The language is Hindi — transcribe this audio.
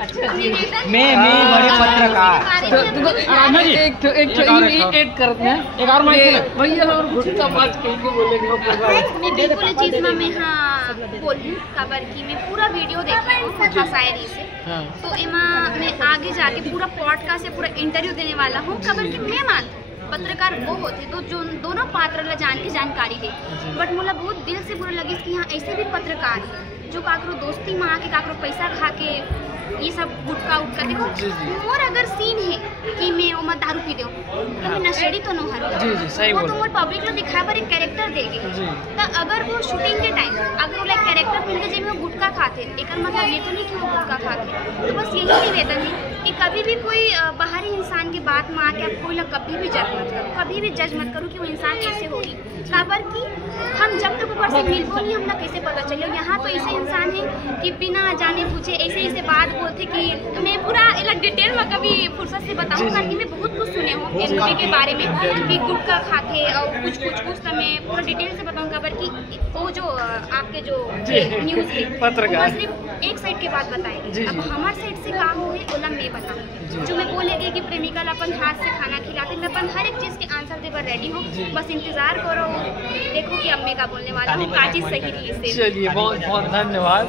अच्छा जी, मैं बड़े पत्रकार एक करते हैं एक और भैया और घुटता बात कहीं को बोलेंगे मैं बिल्कुल चीज में हाँ बोलूँ खबर की मैं पूरा वीडियो देखी हूँ शायरी से तो एमा मैं आगे जाके पूरा पॉडकास्ट से पूरा इंटरव्यू देने वाला हूँ खबर की मैं मानती पत्रकार वो होते तो जो दोनों पात्र ला जान की जानकारी दे बट मुला बहुत दिल से बुरा लगे कि हाँ ऐसे भी पत्रकार है जो काकरो दोस्ती में आके काकरो पैसा खा के ये सब गुटका उटका देखो मोर अगर सीन है कि मैं ओमा दारू पी दूँ तो मैं नशेड़ी तो न हर वो तो मोर पब्लिक को दिखा पर एक कैरेक्टर देगी तो अगर वो शूटिंग के टाइम अगर वो लाइक कैरेक्टर मिल गए वो गुटका खाते एक मतलब ये तो नहीं कि वो गुटका खाते तो बस यही निवेदन है कि कभी भी कोई बाहरी इंसान की बात में आके आप कोई कभी भी जज मत करो कभी भी जज मत करो कि वो इंसान कैसे होगी खबर की हम जब तक ऊपर से मिलबो नहीं हम ना कैसे पता चले यहाँ तो ऐसे इंसान है कि बिना जाने पूछे ऐसे ऐसे बात बोलते कि मैं पूरा डिटेल में कभी फुर्सत से बताऊँ ताकि मैं बहुत कुछ सुने हूँ एमपी के बारे में कि गुटखा खाते और कुछ तो मैं पूरा डिटेल से बताऊँ खबर की वो जो आपके जो न्यूज़ है पत्रकार सिर्फ एक साइड के बात बताएगी अब हमारे साइड से काम हुए बोला मैं बताऊँ जो मैं बोलेगी कि प्रेमिका अपन हाथ से खाना खिलाते मैं अपन हर एक चीज़ के आंसर देकर रेडी हूँ बस इंतजार करो देखो कि अब मैं का बोलने वाला हूँ का चीज़ सही रही है। चलिए बहुत बहुत धन्यवाद।